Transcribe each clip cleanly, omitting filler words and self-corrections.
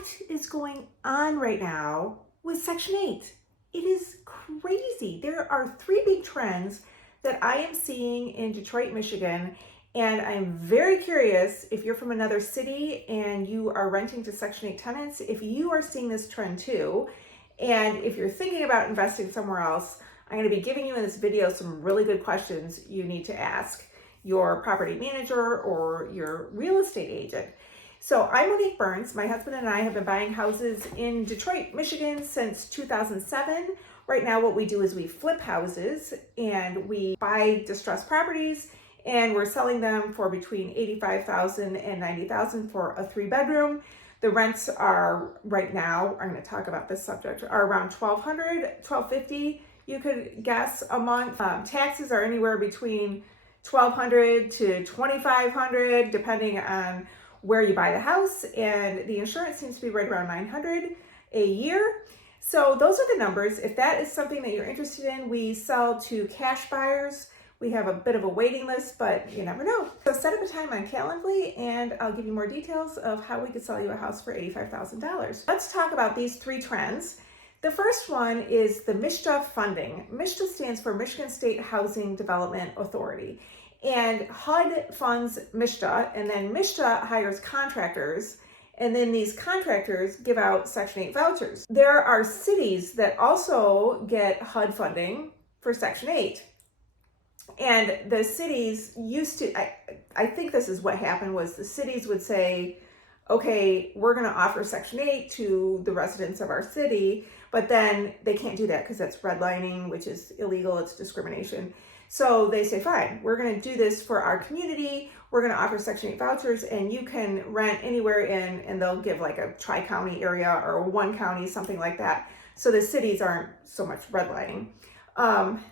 what is going on right now with Section 8? It is crazy. There are three big trends that I am seeing in Detroit, Michigan, and I'm very curious if you're from another city and you are renting to Section 8 tenants, if you are seeing this trend too, and if you're thinking about investing somewhere else, I'm going to be giving you in this video some really good questions you need to ask your property manager or your real estate agent. So I'm Monique Burns. My husband and I have been buying houses in Detroit, Michigan since 2007. Right now what we do is we flip houses and we buy distressed properties and we're selling them for between $85,000 and $90,000 for a 3-bedroom. The rents are right now, I'm going to talk about this subject, are around $1,200, $1,250 you could guess a month. Taxes are anywhere between $1,200 to $2,500 depending on where you buy the house, and the insurance seems to be right around $900 a year. So those are the numbers. If that is something that you're interested in, we sell to cash buyers. We have a bit of a waiting list, but you never know. So set up a time on Calendly and I'll give you more details of how we could sell you a house for $85,000. Let's talk about these three trends. The first one is the MSHDA funding. MSHDA stands for Michigan State Housing Development Authority. And HUD funds MSHDA, and then MSHDA hires contractors, and then these contractors give out Section 8 vouchers. There are cities that also get HUD funding for Section 8. And the cities used to, I think this is what happened, was the cities would say, okay, we're going to offer Section 8 to the residents of our city, but then they can't do that because that's redlining, which is illegal, it's discrimination. So they say, fine, we're going to do this for our community. We're going to offer Section 8 vouchers and you can rent anywhere in, and they'll give like a tri-county area or one county, something like that. So the cities aren't so much redlining.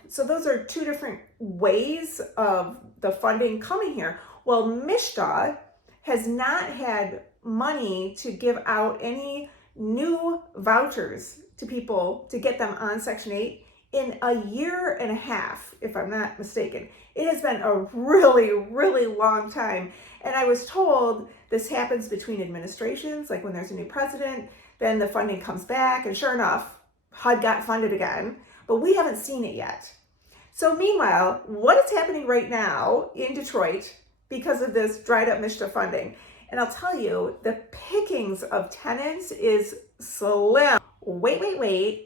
So those are two different ways of the funding coming here. Well, MSHDA has not had money to give out any new vouchers to people to get them on Section 8 in a year and a half, if I'm not mistaken. It has been a really, really long time. And I was told this happens between administrations, like when there's a new president, then the funding comes back, and sure enough, HUD got funded again, but we haven't seen it yet. So meanwhile, what is happening right now in Detroit because of this dried up MSHDA funding? And I'll tell you, the pickings of tenants is slim. Wait.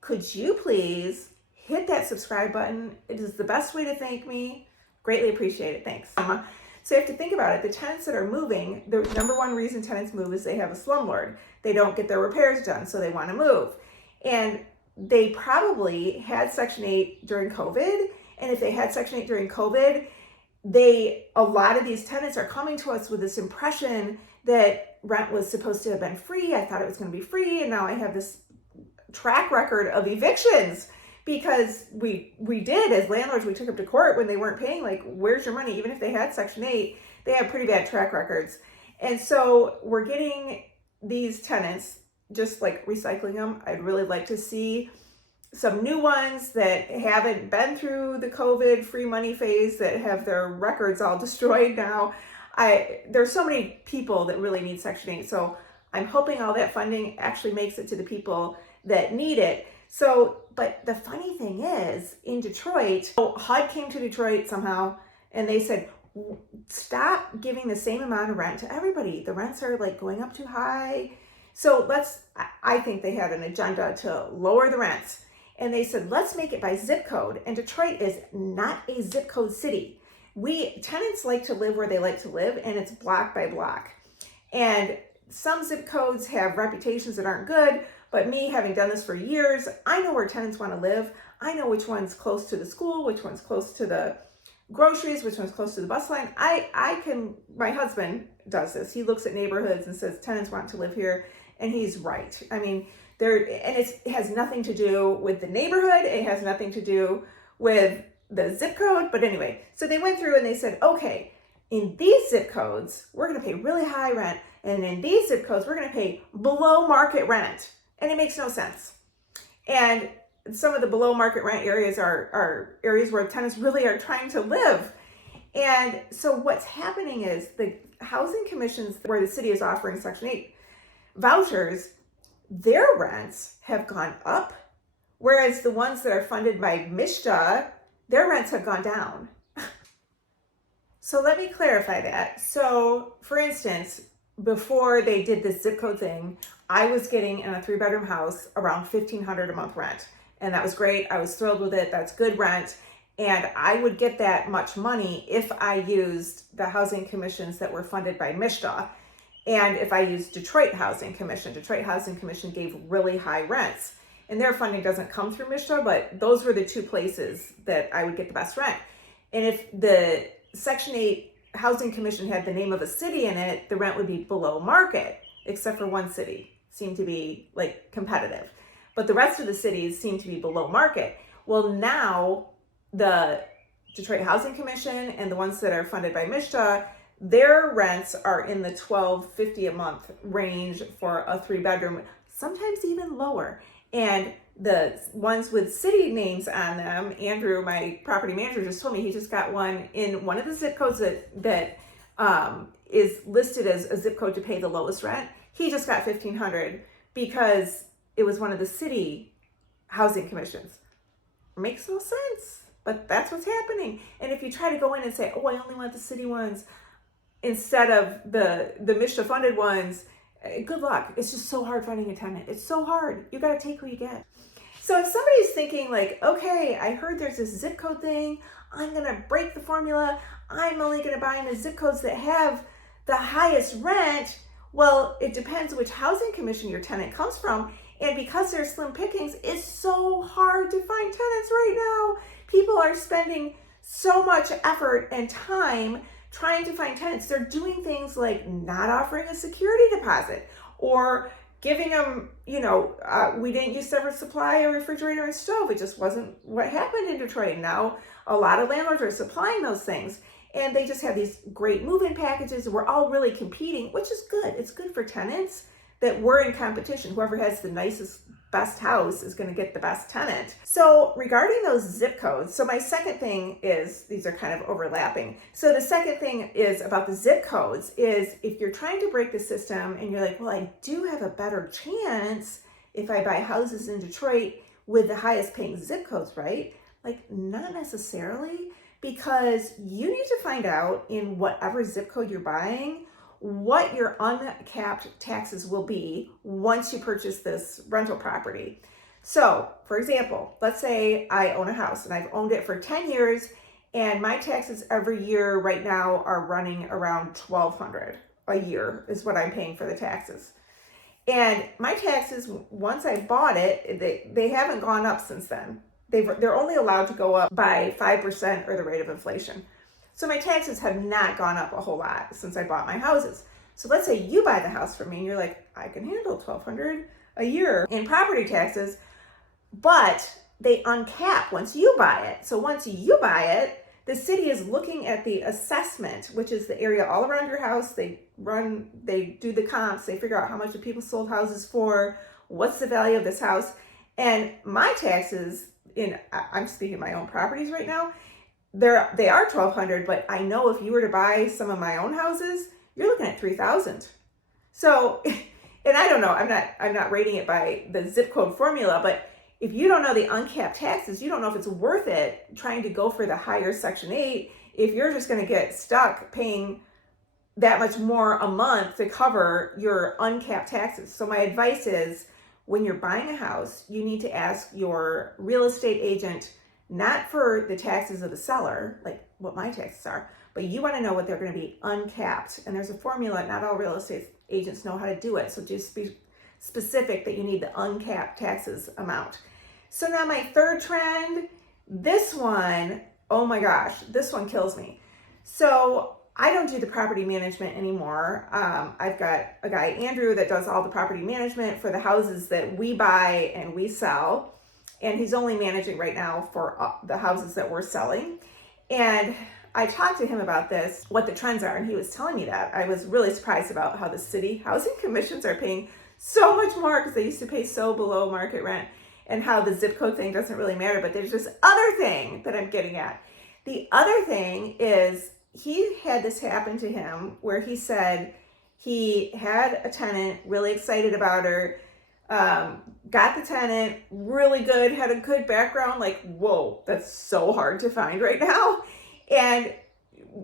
Could you please hit that subscribe button? It is the best way to thank me. Greatly appreciate it. Thanks. So you have to think about it. The tenants that are moving, the number one reason tenants move is they have a slumlord. They don't get their repairs done, so they want to move. And they probably had Section 8 during COVID. And if they had Section 8 during COVID, a lot of these tenants are coming to us with this impression that rent was supposed to have been free. I thought it was going to be free. And now I have this track record of evictions because we did, as landlords, we took them to court when they weren't paying. Like, where's your money? Even if they had Section 8, they have pretty bad track records. And so we're getting these tenants, just like recycling them. I'd really like to see some new ones that haven't been through the COVID free money phase, that have their records all destroyed now. There's so many people that really need Section 8. So I'm hoping all that funding actually makes it to the people that need it. So, but the funny thing is, in Detroit, HUD came to Detroit somehow and they said, stop giving the same amount of rent to everybody. The rents are like going up too high. So I think they had an agenda to lower the rents. And they said, let's make it by zip code. And Detroit is not a zip code city. Tenants like to live where they like to live, and it's block by block. And some zip codes have reputations that aren't good, but me, having done this for years, I know where tenants want to live. I know which one's close to the school, which one's close to the groceries, which one's close to the bus line. My husband does this. He looks at neighborhoods and says, tenants want to live here, and he's right. I mean, it has nothing to do with the neighborhood. It has nothing to do with the zip code. But anyway, so they went through and they said, okay, in these zip codes, we're going to pay really high rent. And in these zip codes, we're going to pay below market rent. And it makes no sense. And some of the below market rent areas are areas where tenants really are trying to live. And so what's happening is the housing commissions where the city is offering Section 8, vouchers, their rents have gone up, whereas the ones that are funded by MSHDA, their rents have gone down. So let me clarify that. So for instance, before they did this zip code thing, I was getting in a 3-bedroom house around $1,500 a month rent. And that was great. I was thrilled with it. That's good rent. And I would get that much money if I used the housing commissions that were funded by MSHDA. And if I used Detroit Housing Commission. Detroit Housing Commission gave really high rents. And their funding doesn't come through MSHDA, but those were the two places that I would get the best rent. And if the Section 8 Housing Commission had the name of a city in it, the rent would be below market, except for one city seemed to be like competitive. But the rest of the cities seem to be below market. Well, now the Detroit Housing Commission and the ones that are funded by MSHDA, their rents are in the $1,250 a month range for a 3-bedroom, sometimes even lower. And the ones with city names on them, Andrew, my property manager, just told me he just got one in one of the zip codes that is listed as a zip code to pay the lowest rent. He just got $1,500 because it was one of the city housing commissions. Makes no sense, but that's what's happening. And if you try to go in and say, oh, I only want the city ones instead of the MSHDA funded ones, good luck. It's just so hard finding a tenant. It's so hard. You got to take who you get. So if somebody's thinking like, okay, I heard there's this zip code thing, I'm going to break the formula. I'm only going to buy in the zip codes that have the highest rent. Well, it depends which housing commission your tenant comes from. And because they're slim pickings, it's so hard to find tenants right now. People are spending so much effort and time trying to find tenants. They're doing things like not offering a security deposit or giving them, we didn't used to ever supply a refrigerator and stove. It just wasn't what happened in Detroit. Now, a lot of landlords are supplying those things. And they just have these great move-in packages. And we're all really competing, which is good. It's good for tenants that we're in competition. Whoever has the nicest, best house is going to get the best tenant. So regarding those zip codes, so my second thing is, these are kind of overlapping. So the second thing is about the zip codes is if you're trying to break the system and you're like, well, I do have a better chance if I buy houses in Detroit with the highest paying zip codes, right? Like not necessarily, because you need to find out in whatever zip code you're buying what your uncapped taxes will be once you purchase this rental property. So, for example, let's say I own a house and I've owned it for 10 years and my taxes every year right now are running around $1,200 a year is what I'm paying for the taxes. And my taxes, once I bought it, they haven't gone up since then. They're only allowed to go up by 5% or the rate of inflation. So my taxes have not gone up a whole lot since I bought my houses. So let's say you buy the house from me and you're like, I can handle $1,200 a year in property taxes, but they uncap once you buy it. So once you buy it, the city is looking at the assessment, which is the area all around your house. They do the comps, they figure out how much the people sold houses for, what's the value of this house. And my taxes, I'm speaking of my own properties right now, they are $1,200, but I know if you were to buy some of my own houses, you're looking at $3,000. So, and I don't know, I'm not rating it by the zip code formula, but if you don't know the uncapped taxes, you don't know if it's worth it trying to go for the higher Section 8 if you're just going to get stuck paying that much more a month to cover your uncapped taxes. So my advice is when you're buying a house, you need to ask your real estate agent not for the taxes of the seller, like what my taxes are, but you want to know what they're going to be uncapped. And there's a formula, not all real estate agents know how to do it. So just be specific that you need the uncapped taxes amount. So now my third trend, this one, oh my gosh, this one kills me. So I don't do the property management anymore. I've got a guy, Andrew, that does all the property management for the houses that we buy and we sell. And he's only managing right now for the houses that we're selling. And I talked to him about this, what the trends are, and he was telling me that. I was really surprised about how the city housing commissions are paying so much more because they used to pay so below market rent, and how the zip code thing doesn't really matter. But there's this other thing that I'm getting at. The other thing is he had this happen to him where he said He had a tenant, really excited about her, got the tenant, really good, had a good background, like, whoa, that's so hard to find right now. And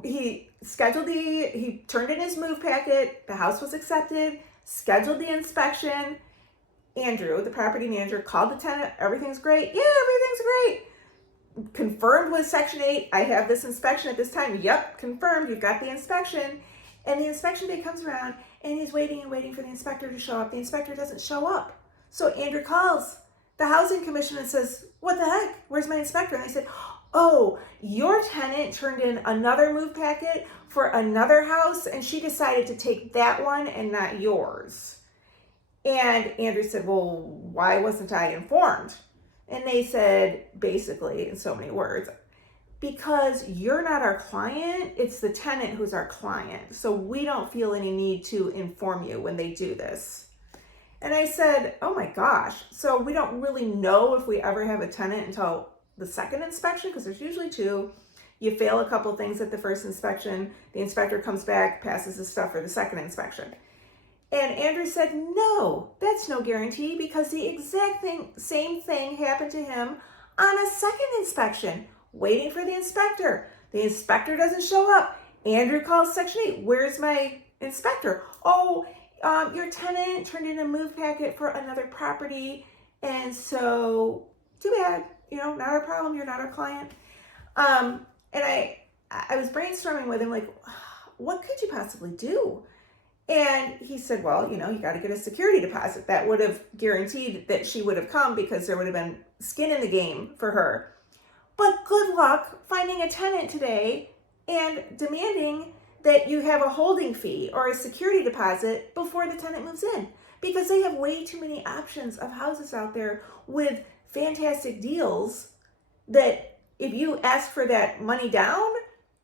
he turned in his move packet, the house was accepted, scheduled the inspection. Andrew, the property manager, called the tenant, everything's great. Yeah, everything's great. Confirmed with Section 8, I have this inspection at this time. Yep, confirmed, you've got the inspection. And the inspection day comes around, and he's waiting and waiting for the inspector to show up. The inspector doesn't show up. So Andrew calls the housing commission and says, what the heck? Where's my inspector? And they said, oh, your tenant turned in another move packet for another house, and she decided to take that one and not yours. And Andrew said, well, why wasn't I informed? And they said, basically, in so many words, because you're not our client, it's the tenant who's our client. So we don't feel any need to inform you when they do this. And I said, oh my gosh. So we don't really know if we ever have a tenant until the second inspection, because there's usually two. You fail a couple things at the first inspection, the inspector comes back, passes the stuff for the second inspection. And Andrew said, no, that's no guarantee, because the exact same thing happened to him on a second inspection, waiting for the inspector. The inspector doesn't show up. Andrew calls Section 8, where's my inspector? Oh, your tenant turned in a move packet for another property, and so too bad, not our problem, you're not our client. And I was brainstorming with him, like, what could you possibly do? And he said, well, you got to get a security deposit. That would have guaranteed that she would have come, because there would have been skin in the game for her. But good luck finding a tenant today and demanding that you have a holding fee or a security deposit before the tenant moves in, because they have way too many options of houses out there with fantastic deals that if you ask for that money down,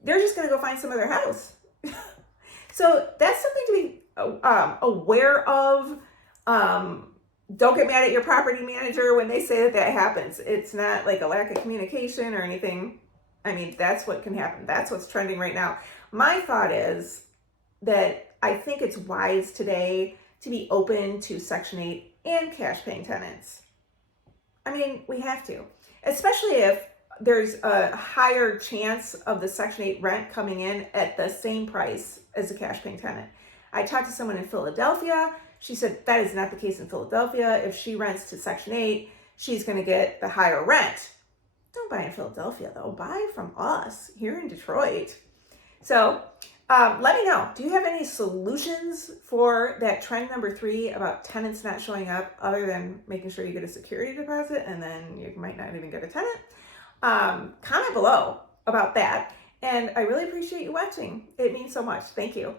they're just going to go find some other house. So that's something to be aware of. Don't get mad at your property manager when they say that happens. It's not like a lack of communication or anything. I mean, that's what can happen. That's what's trending right now. My thought is that I think it's wise today to be open to Section 8 and cash paying tenants. I mean, we have to, especially if there's a higher chance of the Section 8 rent coming in at the same price as a cash paying tenant. I talked to someone in Philadelphia. She said that is not the case in Philadelphia. If she rents to Section 8, she's going to get the higher rent. Don't buy in Philadelphia, though. Buy from us here in Detroit. So let me know. Do you have any solutions for that trend number 3 about tenants not showing up, other than making sure you get a security deposit and then you might not even get a tenant? Comment below about that. And I really appreciate you watching. It means so much. Thank you.